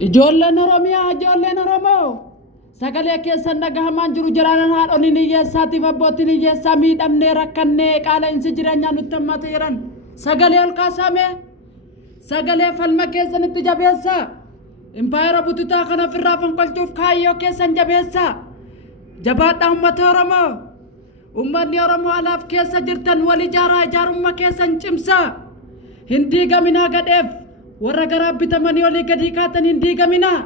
Ijoolleen Oromiyaa, ijoolleen Oromoo sagalee keessan dhagahamaan jiru jiraanan haadholiin hiyyeessaatiif abbootiin hiyyeessaa miidhamnee rakkannee qaala'insi jireenyaa nutti hammate jiran sagalee ol kaasame sagalee falma keessanitti jabeessaa impaayera bututaa kana ofirraa fonqolchuuf kaayyoo keessan jabeessaa jabaadhaa uummata Oromoo ummanni Oromoo alaaf keessa jirtan wal ijaarummaa keessan cimsaa hin diigaminaa gadheef warra garaa bitamanii olii gadi kaatan hin diigaminaa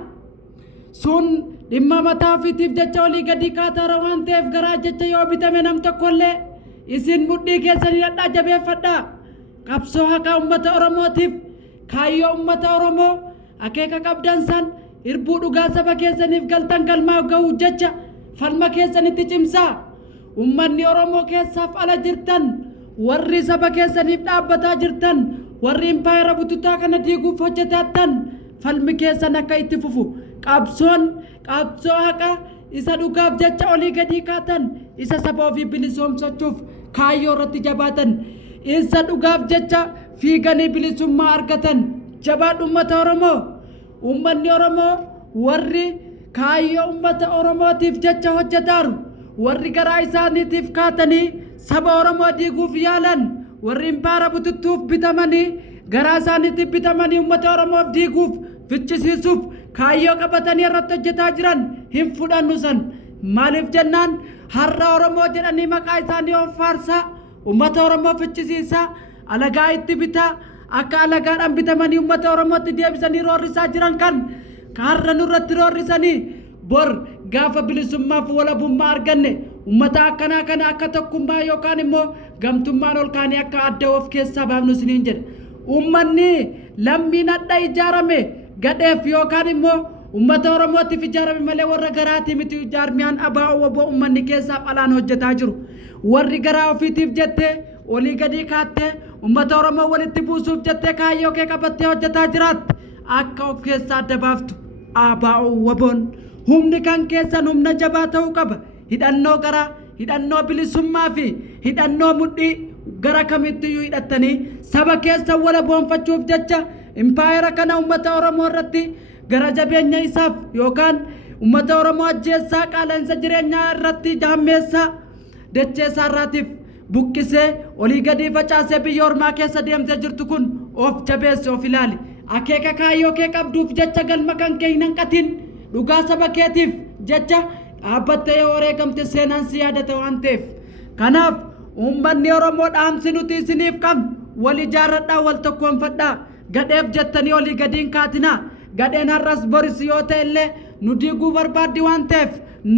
sun dhimma mataa ofiitiif jecha olii gadi kaataara waan ta'eef garaa jecha yoo bitame nam tokkollee isin mudhii keessanii dhadhaa jabeeffadhaa qabsoo haqaa uummata Oromootiif kaayyoo uummata Oromoo akeeka qabdan san irbuu dhugaa saba keessaniif galtan galmaa ga'uu jecha falma keessanitti cimsaa ummanni Oromoo keessaaf ala jirtan warri saba keessaniif dhaabbataa jirtan warri impaayera bututaa kana diiguuf hojjetattan falmi keessan akka itti fufu qabsoo haqa isa dhugaaf jecha olii gadi kaatan isa saba ofii bilisoomsachuuf kaayyoo irratti jabaatan isa dhugaaf jecha fiiganii bilisummaa argatan jabaadhu uummata Oromoo ummanni Oromoo warri kaayyoo uummata Oromootiif jecha hojjetaaru warri garaa isaaniitiif kaatanii saba Oromoo diiguuf yaalan warri impaayera bututtuuf bitamanii garaa isaaniitiif bitamanii uummata Oromoof diiguuf fichisiisuuf kaayyoo qabatanii irratti hojjetaa jiran hin fudhannu san maaliif jennaan har'a Oromoo jedhanii maqaa isaanii of faarsaa uummata Oromoo fichisiisaa alagaa itti bitaa akka alagaadhaan bitamanii uummata Oromootti deebisanii roorrisaa jiran kan har'a nurratti roorrisanii bor gaafa bilisummaaf walabummaa arganne ummata akkanaa kana akka tokkummaa yookaan immoo gamtummaan ol kaanii akka adda of keessaa baafnu isiniin jedha ummanni lammiin adda ijaarame gadheef yookaan immoo ummata Oromootiif ijaarame malee warra garaatii miti ijaarmiyaan abaa'oo waboo ummanni keessaaf alaan hojjetaa jiru warri garaa ofiitiif jettee olii gadi kaattee ummata Oromoo walitti buusuuf jettee kaayyoo kee qabattee hojjetaa jiraatte akka of keessaa adda baaftu abaa'oo waboon humni kan keessan humna jabaa ta'uu qaba hidhannoo garaa hidhannoo bilisummaa fi hidhannoo mudhii gara kamittiyyuu hidhattanii saba keessan wala boonfachuuf jecha impaayera kana ummata Oromoo irratti gara jabeenya isaaf yookaan ummata Oromoo ajjeessaa qaala'insa jireenyaa irratti jaammeessaa dacheessaa irraatiif buqqisee olii gadi facaasee biyya ormaa keessa deemtee jirtu kun of jabeesse of ilaali akeeka kaayyoo kee qabduuf jecha galma kan kee hin hanqatin dhugaa saba keetiif jecha dhaabbattee yoo wareegamte seenaan si yaadata waan ta'eef kanaaf ummanni Oromoo dhaamsi nuti isiniif qabnu wal ijaarradhaa wal tokkoonfadhaa gadheef jettanii olii gadiin kaatinaa gadheen har'as boris yoo ta'e illee nu diiguu barbaaddi waan ta'eef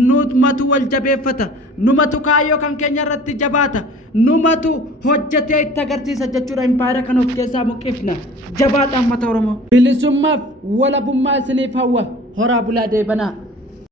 numatu wal jabeeffata numatu kaayyoo kan keenya irratti jabaata numatu hojjetee itti agarsiisa jechuudha impaayera kan of keessaa muqifna jabaadha uummata Oromoo bilisummaaf walabummaa isiniif hawwa horaa bulaa deebanaa